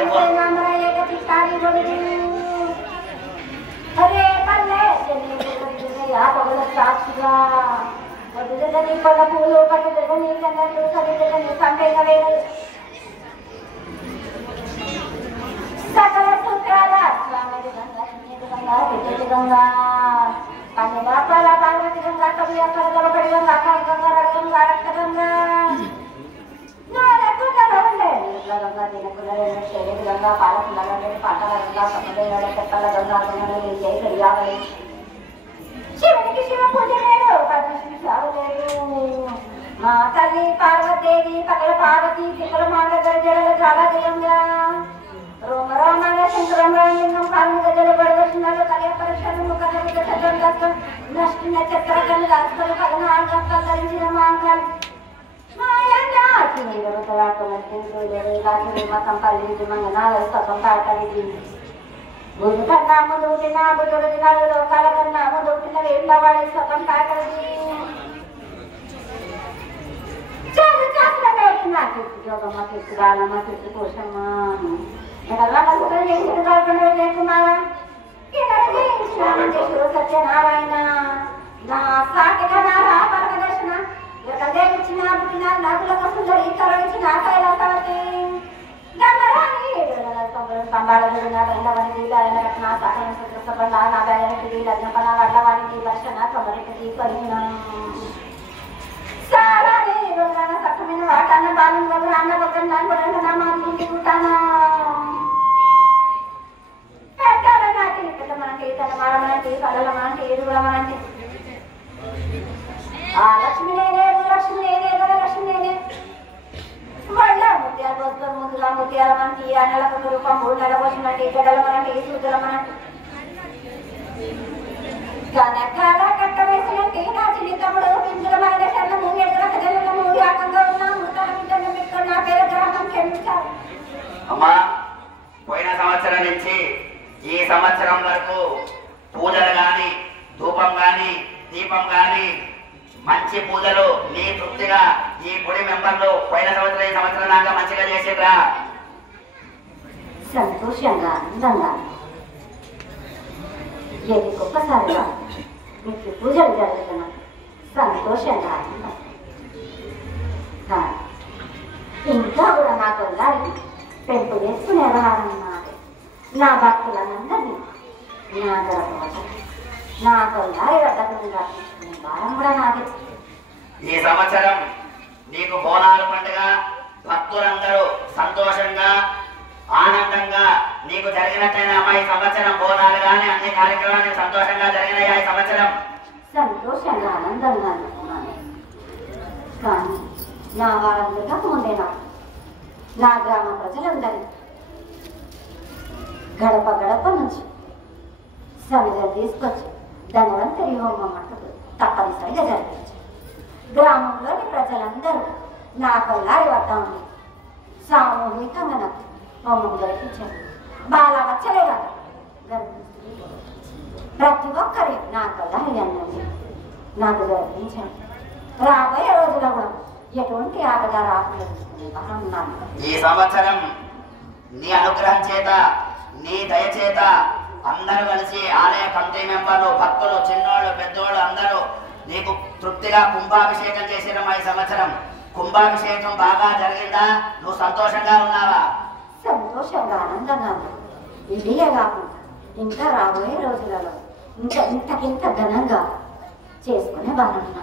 अरे पल्ले या पगल साक्षिगा वदुदनी पग पूलो पटदनी कन्नल्लू सविदनी संपेगवे सकल सूत्राल स्वामी गंगा विद्युत गंगा कन्या पाला पार्वती गंगा कविया करदव कड़ी गंगा गंगा गंगा रक्त गंगा नाले कुतल होंडे गंगा दिन कुलरे शेरे गंगा पालक नगरे पाटला गंगा समुद्र नडे कत्तल गंगा गंगा जय करियावले शिवनिकी शिव पूजनेलो पद्मश्री सावलेलो మా తల్లి పార్వతీదేవి పకల పార్వతి తికల మాంగ గజడల జాల గంగా రోమ రోమన శంకరం రామలింగం కాంగ గజల బడదర్శనాలు కళ్య పరీక్షలు ముఖజల చంద్రం దత్త నష్టిన చక్రకం దాస్తలు పదన ఆగంత ధరించిన మాంగల్ మాయంగా చినిరవతరాకమ తింటులే గాజుని మతం పల్లించి మంగనాల సతం పాటలిది బుద్ధ కన్నా ముందున బుద్ధుల దినాలు లోకాల కన్నా ముందున వేళ్ళవాడి సతం పాటలిది చాలు చాలు పెట్టినా యోగమ్మ తీసుకురాలమ్మ తీసుకుపోషమ్మా ఎలా కలుగుతుంది చేసిన కల్పన లేకున్నారా సత్యనారాయణ నా సాటికనారా పరమదర్శన దేవిచ్చిన పుట్టిన నదుల కోసం ధరించిన కైలాసవతి గంగరాణి సంబాళ రెండవని రత్న సకల సత్రసబండ నా బయలకి లగ్నపన వడ్లవాణికి లక్షణ సమరికి పరిణ సారాని రోజాన సకమైన వాటాన బాలం వల్ల అన్న పక్కన నాన్న నామాన్ని తిరుగుతానా పెట్టాలనాటి పెట్టమనంటే తనమాడమనంటే కలలమనంటే ఏడుగులమనంటే ఆ లక్ష్మి నేనే లక్ష్మి నేనే లక్ష్మి నేనే వాళ్ళ ముత్యాలు వస్తారు ముందుగా ముత్యాల మనకి ఆ నెలకు రూపం 3 నెలల వచ్చినట్టు గడల మనంటే సూదుల మనంటే కనకాల కట్ట వేసినట్టే నా చిన్ని తమ్ముడు పింజల మైన శరణము ఎడల కదలము యాకంగా ఉన్న ముతల బిడ్డను పెట్టుకుని నా పేరు గ్రామం క్షమించారు అమ్మా. పోయిన సంవత్సరం నుంచి ఈ సంవత్సరం వరకు పూజలు గాని ధూపం గాని దీపం గాని మంచి పూజలు నీ తృప్తిగా ఈ గుడి మెంబర్లు పోయిన సంవత్సరం ఈ సంవత్సరం దాకా మంచిగా చేసిర్రా? సంతోషంగా ఆనందంగా ఏది గొప్పసారిగా మీకు పూజలు జరుగుతున్నా సంతోషంగా ఆనందం ఇంకా కూడా నా కొల్లారికి పెంపు చేసుకునే వ్యవహారం నాది నా భక్తులందరినీ నా గర్భవతం నా కొల్లారి వద్దకు రక్షించుకునే భారం కూడా నాది. ఈ సంవత్సరం నీకు బోనాల పండుగ భక్తులందరూ సంతోషంగా ఆనందంగా నీకు జరిగినట్టయినా అమ్మా. ఈ సంవత్సరం బోనాలు కానీ అన్ని కార్యక్రమాలు సంతోషంగా జరిగినాయా ఈ సంవత్సరం? సంతోషంగా ఆనందంగా అనుకున్నాను. కానీ నా వారందరిగా ముందే నా గ్రామ ప్రజలందరూ గడప గడప నుంచి సమిగా తీసుకొచ్చి ధనవంతరి హోమం అంటూ తప్పనిసరిగా జరిపించారు. గ్రామంలోని ప్రజలందరూ నా కొల్లారి వద్ద ఉంది సామూహికంగా నాకు హోమం జరిపించారు. బాలవచ్చలే కాదు గర్భిణీ ప్రతి ఒక్కరి నా కొల్లారి అన్నది నాకు జరిపించారు. రాబోయే రోజుల్లో కూడా ఎటువంటి ఆటగా రాకుండా ఉన్నాను. ఈ సంవత్సరం నీ అనుగ్రహం చేత నీ దయ చేత అందరూ కలిసి ఆలయ కమిటీ మెంబర్లు భక్తులు చిన్నోళ్ళు పెద్దోళ్ళు అందరూ నీకు తృప్తిగా కుంభాభిషేకం చేసిరమ్మా. ఈ సంవత్సరం కుంభాభిషేకం బాగా జరిగిందా? నువ్వు సంతోషంగా ఉన్నావా? సంతోషంగా ఆనందంగా ఉన్నా. ఇదే కాకుండా ఇంకా రాబోయే రోజులలో ఇంతకింత ఘనంగా చేసుకునే బాగున్నా.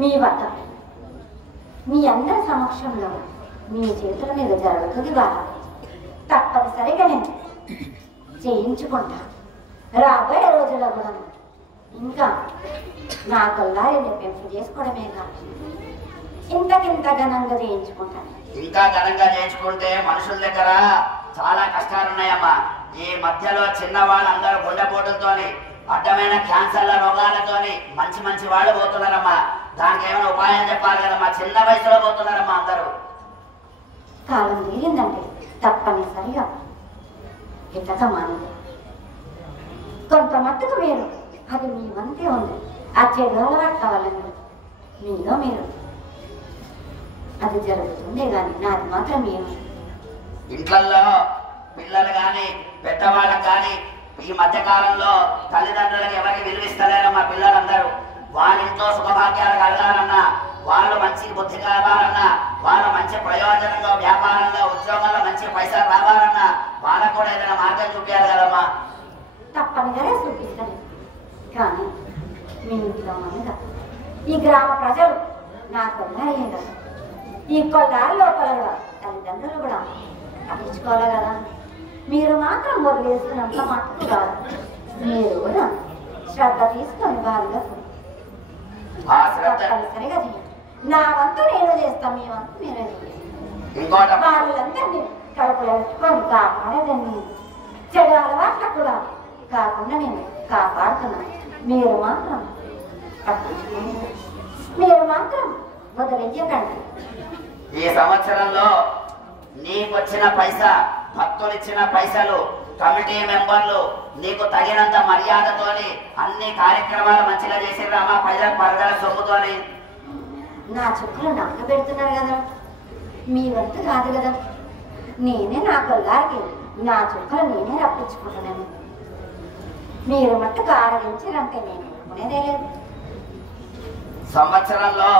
మీ వద్ద మీ అందరి సమక్షంలో మీ చేతుల మీద జరుగుతుంది బాగా తప్పనిసరిగా నేను చేయించుకుంటా. రాబోయే రోజుల్లో కూడా ఇంకా నా కొల్లారిని పెంపు చేసుకోవడమే కాదు ఇంతకింత ఘనంగా చేయించుకుంటాను. ఇంకా ఘనంగా చేయించుకుంటే మనుషుల దగ్గర చాలా కష్టాలున్నాయమ్మా. ఈ మధ్యలో చిన్నవాళ్ళందరూ గుండెపోటులతోని అడ్డమైన క్యాన్సర్ల రోగాలతోని మంచి మంచి వాళ్ళు పోతున్నారమ్మా. దానికి ఏమైనా ఉపాయం చెప్పాలి కదమ్మా. చిన్న వయసులో పోతున్నారమ్మా అందరూ. కాలం తీరిందంటే తప్పనిసరిగా గిట్టక మానదు. కొంత మట్టుకు మీరు అది మీ వంతే ఉంది. ఆ చెడు అలవాటు కావాలని మీలో మీరు అది జరుగుతుందే కానీ నాది మాత్రం ఏమి ఇంట్లో పిల్లలు కానీ పెద్దవాళ్ళకి కానీ ఈ మధ్య కాలంలో తల్లిదండ్రులకు ఎవరికి విలువిస్తలేరమ్మా. పిల్లలందరూ వాళ్ళింట్లో శుభభాగ్యాలు కలగాలన్నా, వాళ్ళు మంచి బుద్ధి కావాలన్నా, వాళ్ళు మంచి ప్రయోజనంలో వ్యాపారంలో ఉద్యోగంలో మంచి పైసలు రావాలన్నా వాళ్ళకు కూడా ఏదైనా మార్గం చూపించాలి కదమ్మా. తప్పనిసరిగా చూపిస్తాను. కానీ మీ ఇంట్లో మీద ఈ గ్రామ ప్రజలు నా కొన్నారేం కదా, ఈ కొల్లారి లోపల కూడా తల్లిదండ్రులు కూడా పట్టించుకోవాలి కదా. మీరు మాత్రం వదిలేస్తున్నంత మట్టుకు కాదు, మీరు కూడా శ్రద్ధ తీసుకొని బాగా తప్పనిసరిగా చేయండి. నా వంతు నేను చేస్తాను, మీ వంతు మీరే చేయండి. వాళ్ళందరినీ కడుపులో పెట్టుకొని కాపాడేదాన్ని చెడు అలవాట్ల కూడా కాకుండా నేను కాపాడుతున్నాను. మీరు మాత్రం పట్టించుకోండి, మీరు మాత్రం వదిలేయకండి. ఈ సంవత్సరంలో నీకొచ్చిన పైసా, భక్తులిచ్చిన పైసలు, కమిటీ మెంబర్లు నీకు తగినంత మర్యాదతోని అన్ని కార్యక్రమాలు మంచిగా చేసిర్రామా? ప్రజల సొమ్ముతోని నా చుక్కలు నాకు పెడుతున్నారు కదా, మీ వంతు కాదు కదా. నేనే నా కొల్లారికి నా చుక్కలు నేనే రప్పించుకుంటున్నాను. మీరు మట్టుకు ఆరగించారంటే నేను అనుకునేదే లేదు. సంవత్సరంలో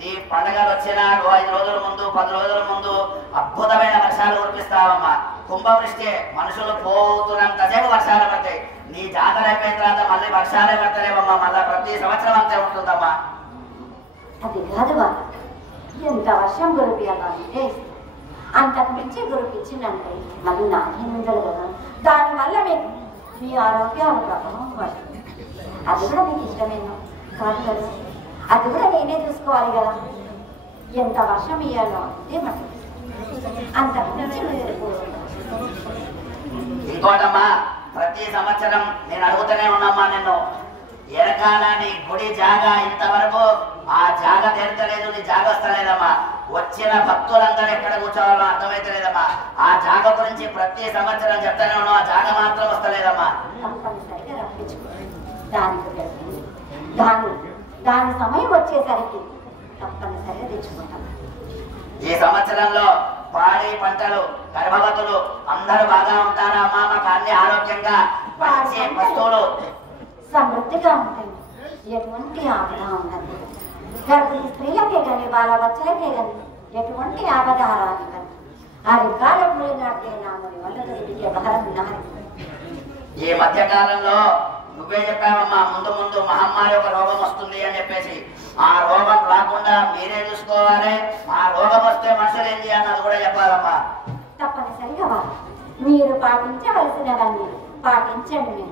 నీ పండుగలు వచ్చిన 5 రోజుల ముందు 10 రోజుల ముందు అద్భుతమైన వర్షాలు కురిపిస్తావమ్మా. కుంభవృష్టి మనుషులు పోతున్నంతసేపు వర్షాలు పడతాయి. నీ జాతర అయిపోయిన తర్వాత మళ్ళీ వర్షాలే పడతలేవమ్మా. మళ్ళీ ప్రతి సంవత్సరం అంతే ఉంటుందమ్మా. అది కాదు బాబు, ఎంత వర్షం కురిపియాలంటే అంతకు మించి కురిపించిందంటే మళ్ళీ నాకేం ఉండదు కదా. దానివల్ల మీకు మీ ఆరోగ్యాలు ప్రభావం పడుతుంది. అది కూడా మీకు ఇష్టమేనా కాదు కదా, అది కూడా నేనే చూసుకోవాలి కదా. ఎంత వర్షం ఇయ్యాలో అంతే మళ్ళీ అంతకు మించి ఇంకోటమ్మా, ప్రతి సంవత్సరం నేను అడుగుతూనే ఉన్నామ్మా నిన్ను, ఎరకాల నీ గుడి జాగా ఇంతవరకు ఆ జాగ తీర్చలేదు, నీ జాగ వస్తలేదమ్మా. వచ్చిన భక్తులందరూ ఎక్కడ కూర్చోవాలో అర్థమైతలేదమ్మా. ఆ జాగ గురించి ప్రతి సంవత్సరం చెప్తానే ఉన్నావు, ఆ జాగ మాత్రం వస్తలేదమ్మా. తప్పనిసరిగా రప్పించుకోండి. దాని సమయం వచ్చేసరికి తప్పనిసరిగా తెచ్చుకుంటాం. ఈ సంవత్సరంలో పాడి పంటలు, గర్భవతులు అందరూ బాగా ఉంటారా అమ్మా? మాకు అన్ని ఆరోగ్యంగా మంచి వస్తువులు సమృద్ధిగా ఉంటుంది, ఎటువంటి ఆపద ఉండదు. గర్భిణీ స్త్రీలకే కానీ వాళ్ళ వచ్చలకే కానీ ఎటువంటి ఆపద రాదు కానీ అది కాలం నాటే నామని వల్ల భారం. ఈ మధ్య కాలంలో నువ్వే చెప్పావమ్మా, ముందు ముందు మహమ్మారి ఒక రోగం వస్తుంది అని చెప్పేసి. ఆ రోగం రాకుండా మీరే చూసుకోవాలి. ఆ రోగం వస్తే మనుషులు ఏం చేయాలన్నది కూడా చెప్పాలమ్మా. తప్పనిసరిగా మీరు పాటించవలసినవన్నీ పాటించండి.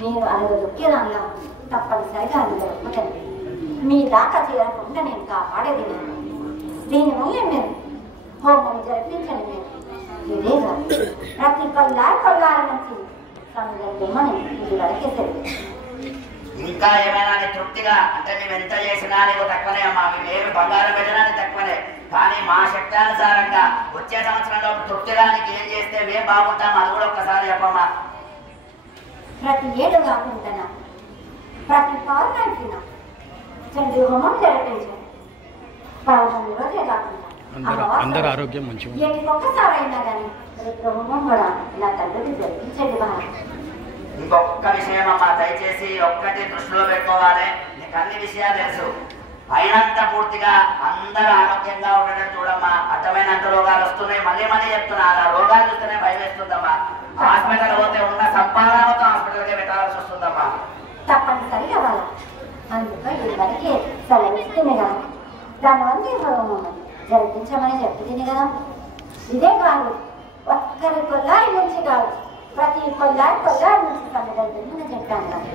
మీరు అనుగొక్కేదానిలో తప్పనిసరిగా అనుగొక్కండి. మీ దాకా చేరకుండా నేను కాపాడేది నేను. దీనివల్లే మీరు హోమం జరిపించండి. మీరు ఇదే కాదు, ప్రతి కొల్లారి నుంచి సముద్రమని ఇది వరకేసరి. ఇంకా ఏమైనా తృప్తిగా అంటే మేము ఎంత చేసినా నీకు తక్కువనే అమ్మా. మేమేమి బంగారం పెట్టినా తక్కువనే. కానీ మా శక్తానుసారంగా వచ్చే సంవత్సరంలో తృప్తిగా నీకు ఏం చేస్తే మేము బాగుంటాం అది కూడా ఒక్కసారి చెప్పమ్మా. ప్రతి ఏడు కాకుండా ప్రతి పౌర్ణమికి చంద్ర హోమం జరిపించాను. పౌర్ణమి రోజే కాకుండా అందరూ ఆరోగ్యం మంచిగా ఒక్కసారి అయినా కానీ హోమం కూడా నా తండ్రికి జరిపించండి. ఇంకొక విషయం అమ్మా, దయచేసి ఒక్కటి దృష్టిలో పెట్టుకోవాలి. నీకు అన్ని విషయాలు తెలుసు, అయినంత పూర్తిగా అందరూ ఆరోగ్యంగా ఉండడం చూడమ్మా. అర్థమైనంత రోగాలు వస్తున్నాయి. మళ్ళీ చెప్తున్నా, ఆ రోగాలు చూస్తేనే భయం వేస్తుందమ్మా. హాస్పిటల్ పోతే ఉన్న సంపాదనతో హాస్పిటల్కే పెట్టాల్సి వస్తుందమ్మా. తప్పనిసరిగా వాళ్ళ అందుకే ఇవరికి సెలవిస్తుంది కదా, దానివల్ల హోమం జరిపించమని చెప్తుంది కదా. ఇదే కాదు, ఒక్కరి కొల్లారి నుంచి కాదు, ప్రతి కొల్లారి నుంచి సముద్రం చెప్పాను కదా.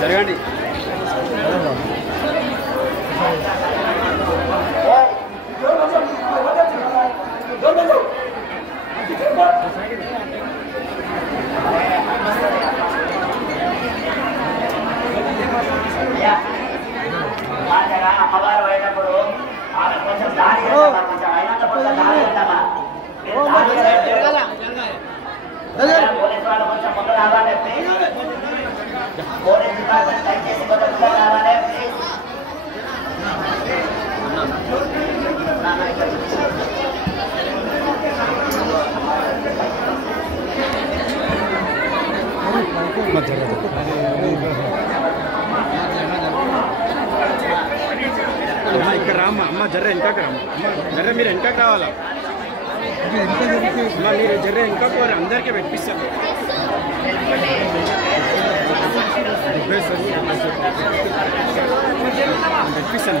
జరగండి. అమ్మగారు పోయేటప్పుడు కొంచెం దారి కొంచెం అయినంత దారి ఉంటామా. పోలీసు వాళ్ళు కొంచెం ముందు రావాలి. అమ్మ ఇక్కడ రామ్మా అమ్మ జర్ర వెనకకి రామ్మ జర్ర మీరు వెనకకి రావాలా అమ్మ మీరు జర్ర వెనక పోరు అందరికీ పెట్టిస్తాను పెట్టిస్తాను